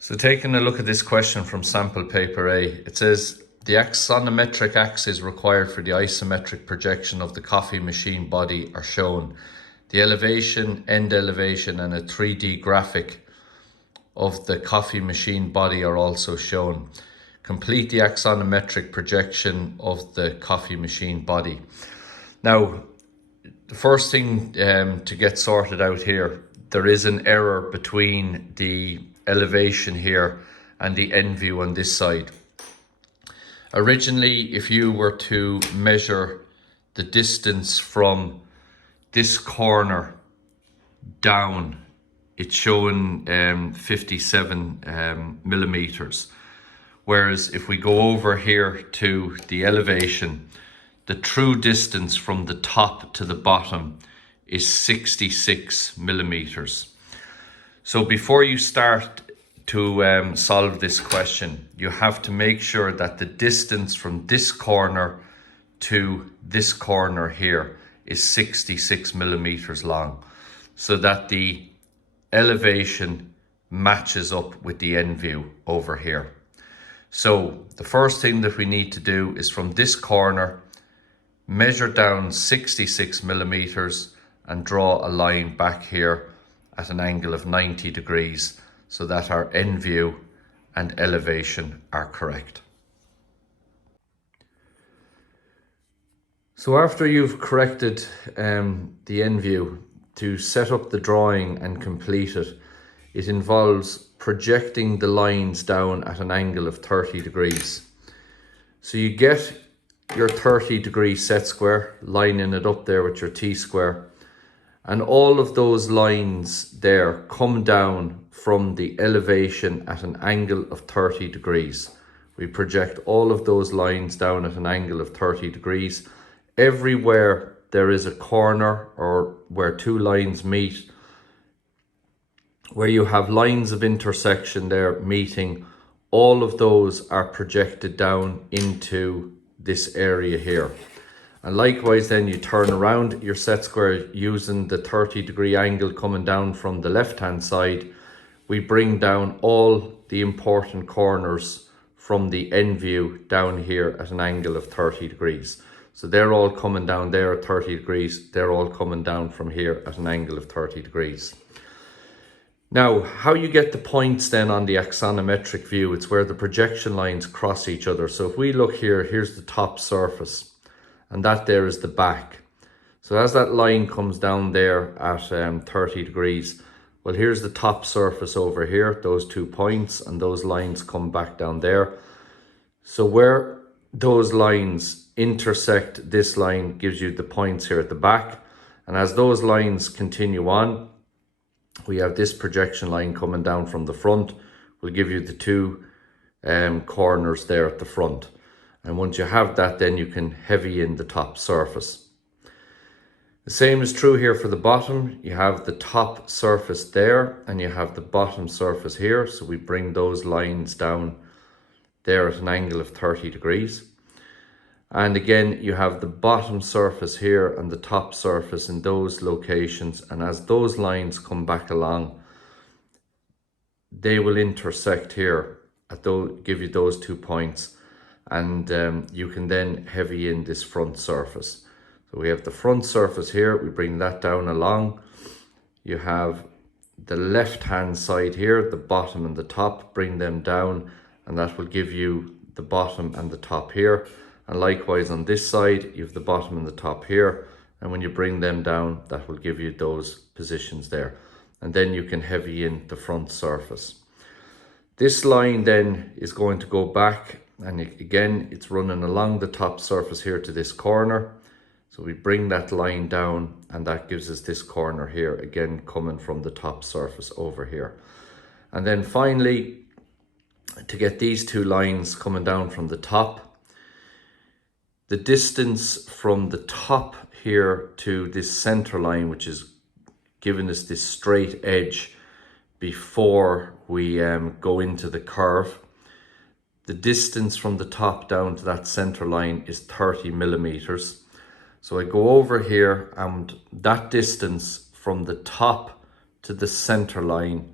So taking a look at this question from sample paper A, it says the axonometric axes required for the isometric projection of the coffee machine body are shown. The elevation, end elevation and a 3D graphic of the coffee machine body are also shown. Complete the axonometric projection of the coffee machine body. Now, the first thing to get sorted out here, there is an error between the elevation here and the end view on this side. Originally, if you were to measure the distance from this corner down, it's showing 57 millimeters. Whereas if we go over here to the elevation, the true distance from the top to the bottom is 66 millimeters. So before you start to solve this question, you have to make sure that the distance from this corner to this corner here is 66 millimeters long, so that the elevation matches up with the end view over here. So the first thing that we need to do is from this corner, measure down 66 millimeters and draw a line back here at an angle of 90 degrees so that our end view and elevation are correct. So after you've corrected the end view, to set up the drawing and complete it, it involves projecting the lines down at an angle of 30 degrees. So you get your 30-degree set square, lining it up there with your T-square, and all of those lines there come down from the elevation at an angle of 30 degrees. We project all of those lines down at an angle of 30 degrees. Everywhere there is a corner or where two lines meet, where you have lines of intersection there meeting, all of those are projected down into this area here. And likewise then you turn around your set square using the 30-degree angle coming down from the left hand side. We bring down all the important corners from the end view down here at an angle of 30 degrees. So they're all coming down there at 30 degrees. They're all coming down from here at an angle of 30 degrees. Now, how you get the points then on the axonometric view, it's where the projection lines cross each other. So if we look here, here's the top surface, and that there is the back. So as that line comes down there at 30 degrees, well, here's the top surface over here, those 2 points, and those lines come back down there. So where those lines intersect this line gives you the points here at the back. And as those lines continue on, we have this projection line coming down from the front, will give you the 2 corners there at the front. And once you have that, then you can heavy in the top surface. The same is true here for the bottom. You have the top surface there and you have the bottom surface here. So we bring those lines down there at an angle of 30 degrees. And again, you have the bottom surface here and the top surface in those locations. And as those lines come back along, they will intersect here, give you those 2 points. And you can then heavy in this front surface. So we have the front surface here, we bring that down along. You have the left hand side here, the bottom and the top, bring them down, and that will give you the bottom and the top here. And likewise on this side, you have the bottom and the top here. And when you bring them down, that will give you those positions there. And then you can heavy in the front surface. This line then is going to go back, and again, it's running along the top surface here to this corner. So we bring that line down and that gives us this corner here, again, coming from the top surface over here. And then finally, to get these 2 lines coming down from the top, the distance from the top here to this center line, which is giving us this straight edge before we go into the curve, the distance from the top down to that center line is 30 millimeters. So I go over here, and that distance from the top to the center line,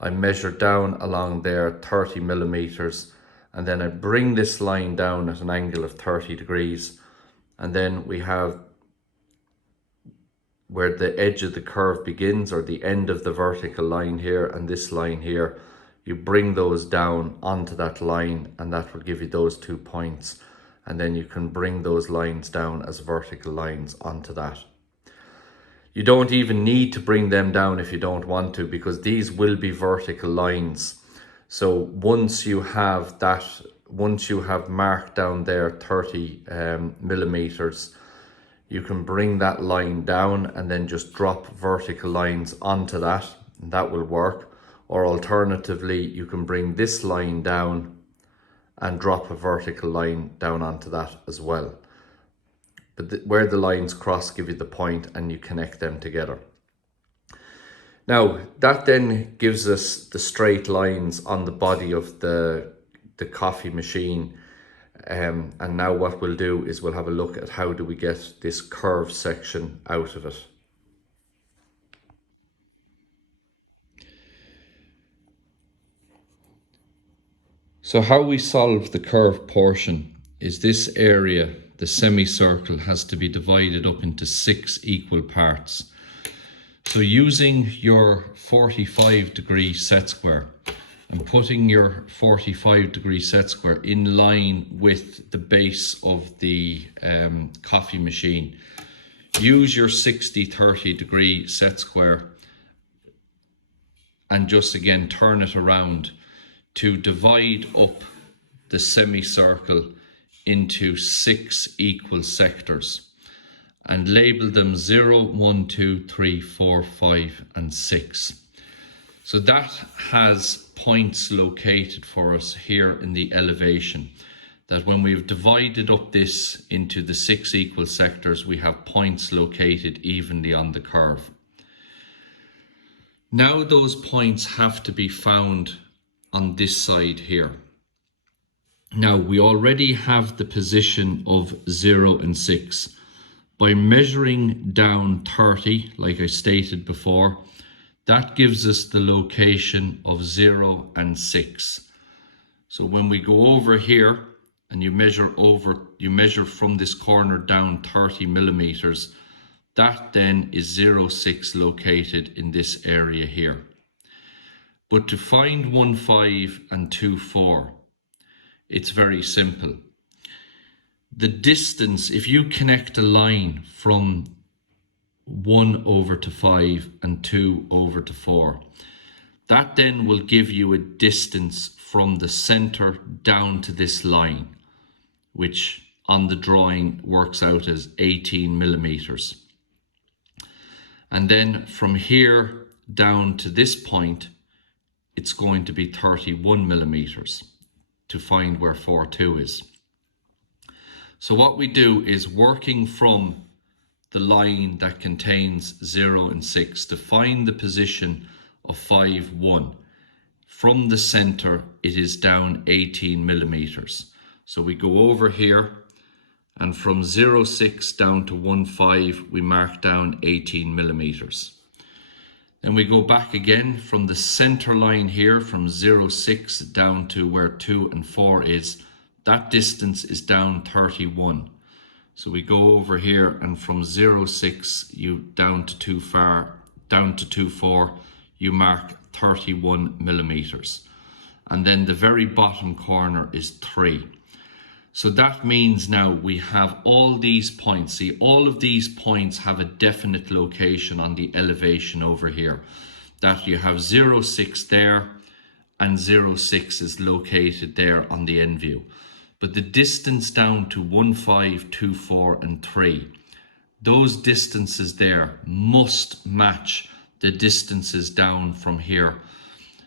I measure down along there 30 millimeters, and then I bring this line down at an angle of 30 degrees. And then we have where the edge of the curve begins, or the end of the vertical line here, and this line here. You bring those down onto that line, and that will give you those 2 points. And then you can bring those lines down as vertical lines onto that. You don't even need to bring them down if you don't want to, because these will be vertical lines. So once you have marked down there 30 millimeters, you can bring that line down and then just drop vertical lines onto that, and that will work. Or alternatively, you can bring this line down and drop a vertical line down onto that as well. But where the lines cross give you the point, and you connect them together. Now that then gives us the straight lines on the body of the coffee machine. And now what we'll do is we'll have a look at how do we get this curved section out of it. So how we solve the curved portion is this area, the semicircle, has to be divided up into 6 equal parts. So using your 45-degree set square and putting your 45-degree set square in line with the base of the coffee machine, use your 60-30 degree set square and just again turn it around to divide up the semicircle into 6 equal sectors, and label them 0, 1, 2, 3, 4, 5 and 6. So that has points located for us here in the elevation, that when we've divided up this into the 6 equal sectors, we have points located evenly on the curve. Now those points have to be found on this side here. Now we already have the position of 0 and 6. By measuring down 30, like I stated before, that gives us the location of 0 and 6. So when we go over here and you measure from this corner down 30 millimeters, that then is 0, 6 located in this area here. But to find 1, 5 and 2, 4, it's very simple. The distance, if you connect a line from 1 over to 5 and 2 over to 4, that then will give you a distance from the center down to this line, which on the drawing works out as 18 millimeters. And then from here down to this point, it's going to be 31 millimeters to find where 4, 2 is. So what we do is, working from the line that contains 0 and 6 to find the position of 5, 1. From the center, it is down 18 millimeters. So we go over here, and from 0, 6 down to 1, 5, we mark down 18 millimeters. Then we go back again from the center line here, from 0, 6 down to where 2 and 4 is. That distance is down 31. So we go over here, and from 0, 6 down to 2, 4, you mark 31 millimeters. And then the very bottom corner is 3. So that means now we have all these points. See, all of these points have a definite location on the elevation over here. That you have 0, 6 there, and 0, 6 is located there on the end view. But the distance down to 1, 5, 2, 4 and 3, those distances there must match the distances down from here.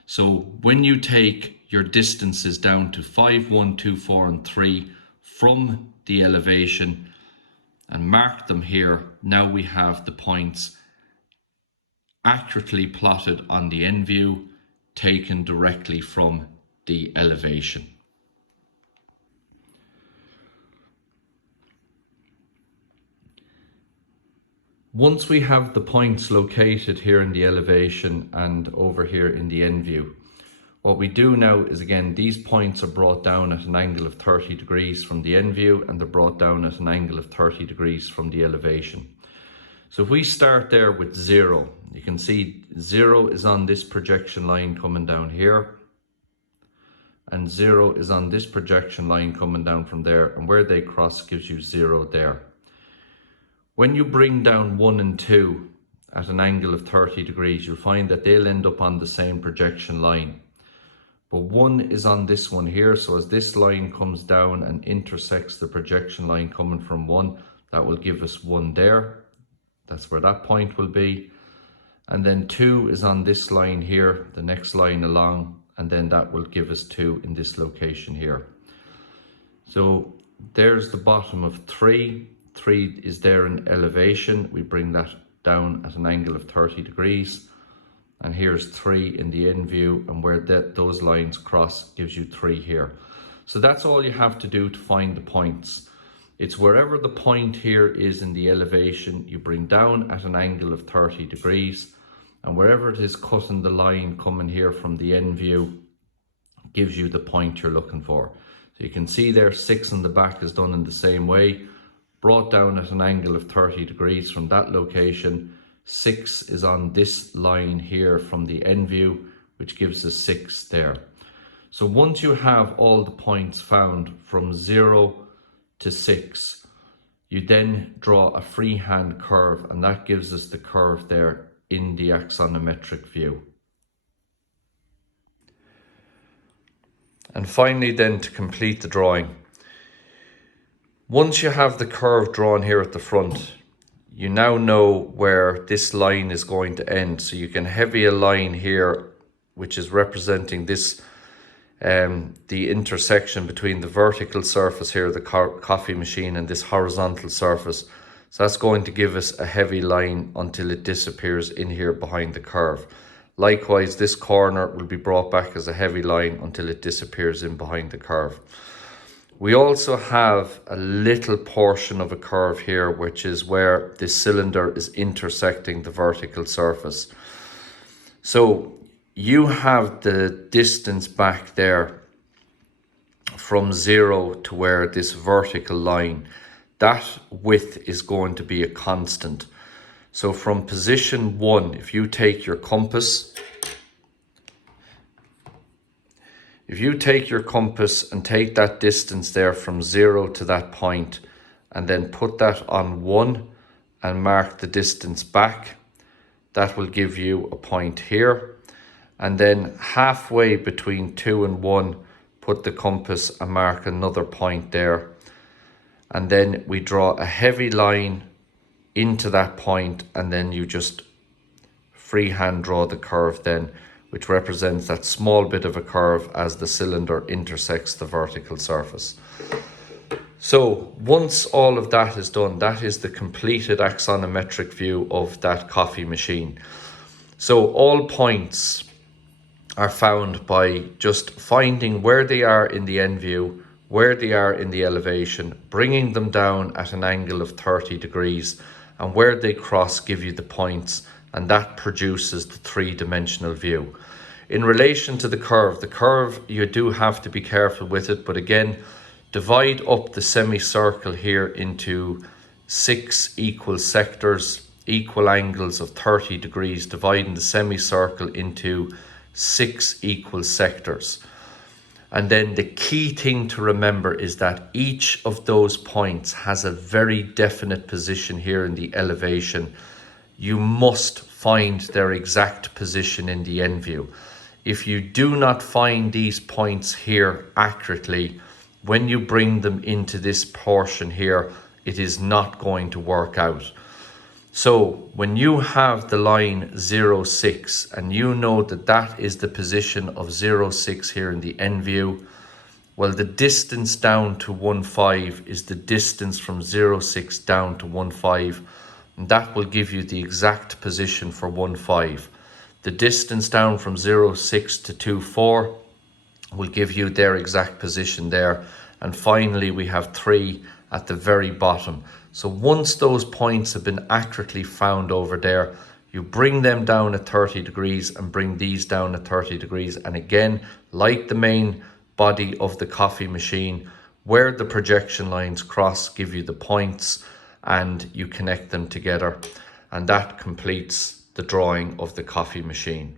So when you take your distances down to 5, 1, 2, 4 and 3 from the elevation and mark them here, now we have the points accurately plotted on the end view, taken directly from the elevation. Once we have the points located here in the elevation and over here in the end view, what we do now is, again, these points are brought down at an angle of 30 degrees from the end view, and they're brought down at an angle of 30 degrees from the elevation. So if we start there with 0, you can see 0 is on this projection line coming down here, and 0 is on this projection line coming down from there, and where they cross gives you 0 there. When you bring down 1 and 2 at an angle of 30 degrees, you'll find that they'll end up on the same projection line. But 1 is on this one here, so as this line comes down and intersects the projection line coming from 1, that will give us 1 there. That's where that point will be. And then 2 is on this line here, the next line along, and then that will give us 2 in this location here. So there's the bottom of 3. 3 is there in elevation. We bring that down at an angle of 30 degrees. And here's 3 in the end view, and where those lines cross gives you 3 here. So that's all you have to do to find the points. It's wherever the point here is in the elevation, you bring down at an angle of 30 degrees, and wherever it is cutting the line coming here from the end view gives you the point you're looking for. So you can see there 6 in the back is done in the same way, brought down at an angle of 30 degrees from that location. 6 is on this line here from the end view, which gives us 6 there. So once you have all the points found from 0 to 6, you then draw a freehand curve, and that gives us the curve there in the axonometric view. And finally then, to complete the drawing, once you have the curve drawn here at the front, you now know where this line is going to end. So you can heavy a line here, which is representing this, the intersection between the vertical surface here, the coffee machine, and this horizontal surface. So that's going to give us a heavy line until it disappears in here behind the curve. Likewise, this corner will be brought back as a heavy line until it disappears in behind the curve. We also have a little portion of a curve here, which is where this cylinder is intersecting the vertical surface. So you have the distance back there from 0 to where this vertical line, that width is going to be a constant. So from position 1, if you take your compass, and take that distance there from 0 to that point, and then put that on 1 and mark the distance back, that will give you a point here. And then halfway between 2 and 1, put the compass and mark another point there. And then we draw a heavy line into that point, and then you just freehand draw the curve then, which represents that small bit of a curve as the cylinder intersects the vertical surface. So once all of that is done, that is the completed axonometric view of that coffee machine. So all points are found by just finding where they are in the end view, where they are in the elevation, bringing them down at an angle of 30 degrees, and where they cross give you the points, and that produces the three-dimensional view. In relation to the curve, you do have to be careful with it, but again, divide up the semicircle here into 6 equal sectors, equal angles of 30 degrees, dividing the semicircle into 6 equal sectors. And then the key thing to remember is that each of those points has a very definite position here in the elevation. You must find their exact position in the end view. If you do not find these points here accurately, when you bring them into this portion here, it is not going to work out. So when you have the line 0,6 and you know that that is the position of 0,6 here in the end view, well, the distance down to 1,5 is the distance from 0,6 down to 1,5, and that will give you the exact position for 1,5. The distance down from 0,6 to 2,4 will give you their exact position there, And finally, we have 3 at the very bottom. So once those points have been accurately found over there, you bring them down at 30 degrees and bring these down at 30 degrees. And again, like the main body of the coffee machine, where the projection lines cross give you the points and you connect them together. And that completes the drawing of the coffee machine.